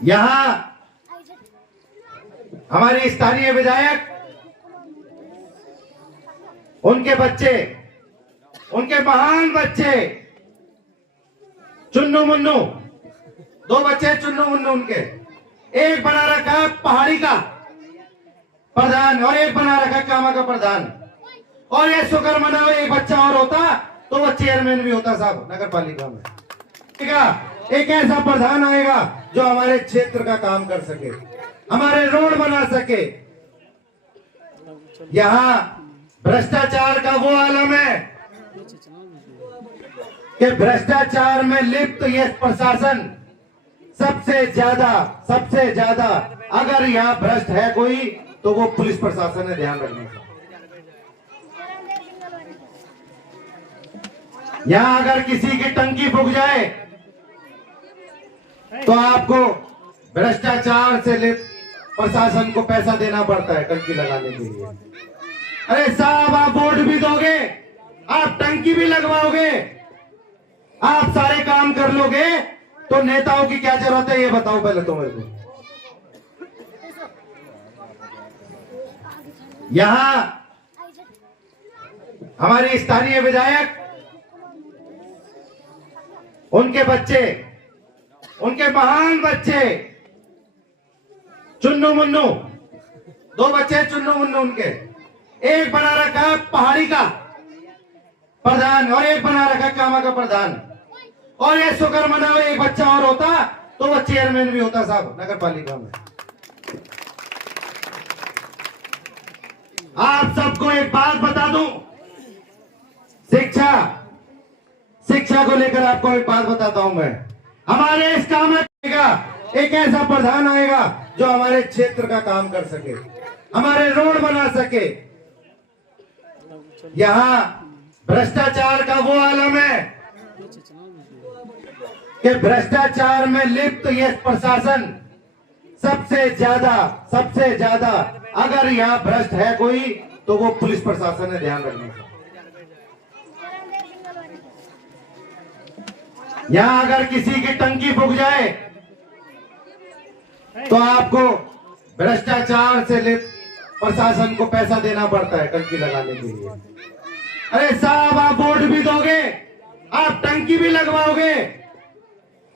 यहाँ हमारी स्थानीय विधायक, उनके बच्चे, उनके महान बच्चे चुन्नू मुन्नू, दो बच्चे चुन्नू मुन्नू उनके, एक बना रखा है पहाड़ी का प्रधान और एक बना रखा है कामा का प्रधान। और ये शुक्र मनाओ एक बच्चा और होता तो वो चेयरमैन भी होता साहब नगर पालिका में। एक ऐसा प्रधान आएगा जो हमारे क्षेत्र का काम कर सके, हमारे रोड बना सके। यहाँ भ्रष्टाचार का वो आलम है कि भ्रष्टाचार में लिप्त ये प्रशासन सबसे ज्यादा अगर यहाँ भ्रष्ट है कोई तो वो पुलिस प्रशासन है, ध्यान रखने का। यहाँ अगर किसी की टंकी फूक जाए तो आपको भ्रष्टाचार से लिप्त प्रशासन को पैसा देना पड़ता है टंकी लगाने के लिए। अरे साहब, आप वोट भी दोगे, आप टंकी भी लगवाओगे, आप सारे काम कर लोगे, तो नेताओं की क्या जरूरत है ये बताओ पहले तो मेरे को। यहाँ हमारी स्थानीय विधायक, उनके बच्चे, उनके महान बच्चे चुन्नू मुन्नू, दो बच्चे चुन्नू मुन्नू उनके, एक बना रखा है पहाड़ी का प्रधान और एक बना रखा है कामा का प्रधान। और ये शुक्र मनाओ एक बच्चा और होता तो वो चेयरमैन भी होता साहब नगर पालिका में। आप सबको एक बात बता दूं, शिक्षा को लेकर आपको एक बात बताता हूं मैं। हमारे इस काम में एक ऐसा प्रधान आएगा जो हमारे क्षेत्र का काम कर सके, हमारे रोड बना सके। यहाँ भ्रष्टाचार का वो आलम है कि भ्रष्टाचार में लिप्त ये प्रशासन सबसे ज्यादा अगर यहाँ भ्रष्ट है कोई तो वो पुलिस प्रशासन है, ध्यान रखने का। यहाँ अगर किसी की टंकी फूक जाए तो आपको भ्रष्टाचार से लिप्त प्रशासन को पैसा देना पड़ता है टंकी लगाने के लिए। अरे साहब, आप वोट भी दोगे, आप टंकी भी लगवाओगे,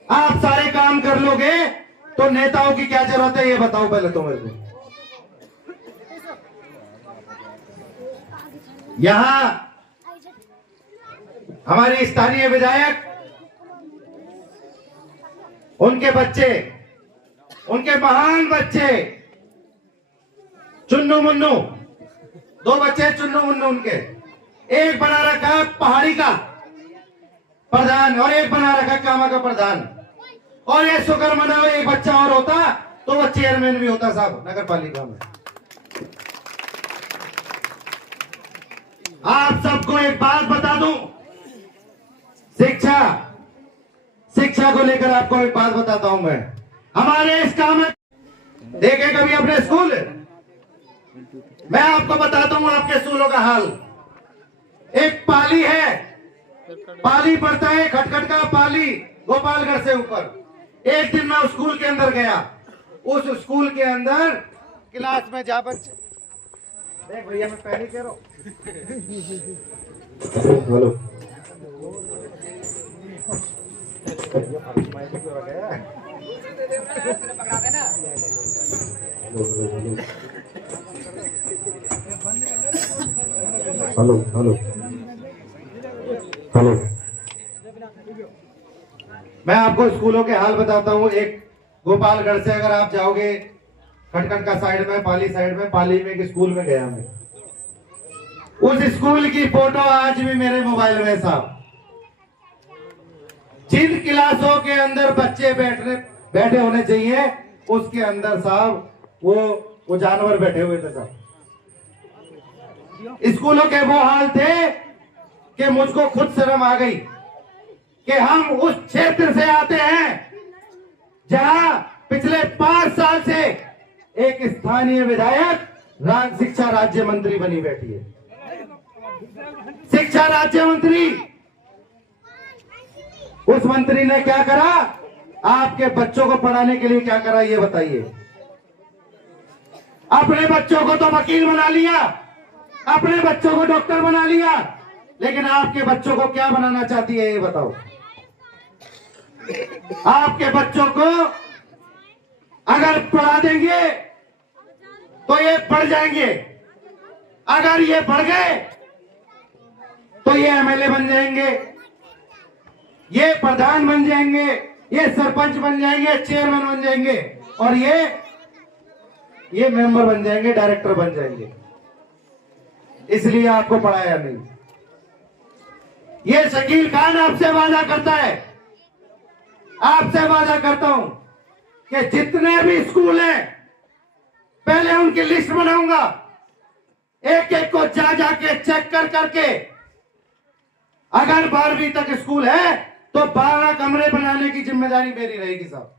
आप सारे काम कर लोगे, तो नेताओं की क्या जरूरत है ये बताओ पहले तो मेरे को। यहाँ हमारी स्थानीय विधायक, उनके बच्चे, उनके महान बच्चे चुन्नू मुन्नू, दो बच्चे चुन्नू मुन्नू उनके, एक बना रखा है पहाड़ी का प्रधान और एक बना रखा है कामा का प्रधान। और ये शुक्र मनाओ एक बच्चा और होता तो वो चेयरमैन भी होता साहब नगर पालिका में। आप सबको एक बात बता दूं, शिक्षा को लेकर आपको एक बात बताता हूं मैं। हमारे इस काम में देखे कभी अपने स्कूल, मैं आपको बताता हूं आपके स्कूलों का हाल। एक पाली है, पाली पड़ता है खटखट का पाली, गोपालगढ़ से ऊपर। एक दिन मैं उस स्कूल के अंदर गया, उस स्कूल के अंदर क्लास में जा बच्चे, देख भैया मैं पहले कह रहा हूँ। हेलो, हेलो हेलो हेलो, मैं आपको स्कूलों के हाल बताता हूँ। एक गोपालगढ़ से अगर आप जाओगे खटखट का साइड में, पाली साइड में, पाली में एक स्कूल में गया मैं। उस स्कूल की फोटो आज भी मेरे मोबाइल में साहब। जिन क्लासों के अंदर बच्चे बैठे होने चाहिए उसके अंदर साहब वो जानवर बैठे हुए थे साहब। स्कूलों के वो हाल थे कि मुझको खुद शर्म आ गई कि हम उस क्षेत्र से आते हैं जहां पिछले 5 साल से एक स्थानीय विधायक शिक्षा राज्य मंत्री बनी बैठी है। शिक्षा राज्य मंत्री, उस मंत्री ने क्या करा, आपके बच्चों को पढ़ाने के लिए क्या करा ये बताइए। अपने बच्चों को तो वकील बना लिया, अपने बच्चों को डॉक्टर बना लिया, लेकिन आपके बच्चों को क्या बनाना चाहती है ये बताओ। आपके बच्चों को अगर पढ़ा देंगे तो ये पढ़ जाएंगे, अगर ये पढ़ गए तो ये एमएलए बन जाएंगे, ये प्रधान बन जाएंगे, ये सरपंच बन जाएंगे, चेयरमैन बन जाएंगे, और ये मेंबर बन जाएंगे, डायरेक्टर बन जाएंगे। इसलिए आपको पढ़ाया नहीं। ये शकील खान आपसे वादा करता है, आपसे वादा करता हूं कि जितने भी स्कूल हैं पहले उनकी लिस्ट बनाऊंगा, एक एक को जा जाके चेक कर करके, अगर 12वीं तक स्कूल है तो 12 कमरे बनाने की जिम्मेदारी मेरी रहेगी साहब।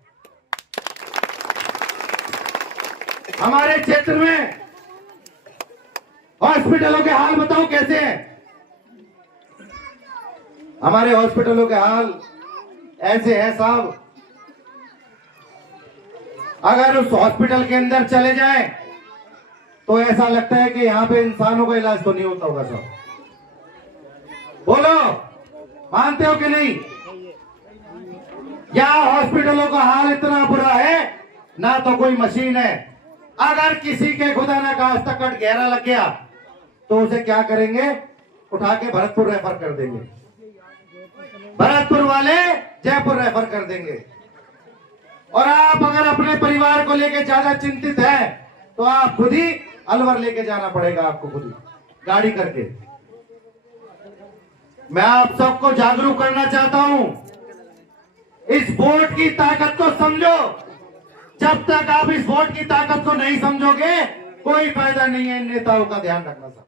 हमारे क्षेत्र में हॉस्पिटलों के हाल बताओ कैसे हैं। हमारे हॉस्पिटलों के हाल ऐसे हैं साहब, अगर उस हॉस्पिटल के अंदर चले जाएं तो ऐसा लगता है कि यहां पे इंसानों का इलाज तो नहीं होता होगा साहब। बोलो, मानते हो कि नहीं? यहां हॉस्पिटलों का हाल इतना बुरा है, ना तो कोई मशीन है। अगर किसी के खुदा ना खास्ता कट गहरा लग गया तो उसे क्या करेंगे, उठा के भरतपुर रेफर कर देंगे, भरतपुर वाले जयपुर रेफर कर देंगे। और आप अगर अपने परिवार को लेके ज्यादा चिंतित हैं तो आप खुद ही अलवर लेके जाना पड़ेगा, आपको खुद ही गाड़ी करके। मैं आप सबको जागरूक करना चाहता हूं, इस वोट की ताकत को समझो। जब तक आप इस वोट की ताकत को नहीं समझोगे कोई फायदा नहीं है इन नेताओं का ध्यान रखना।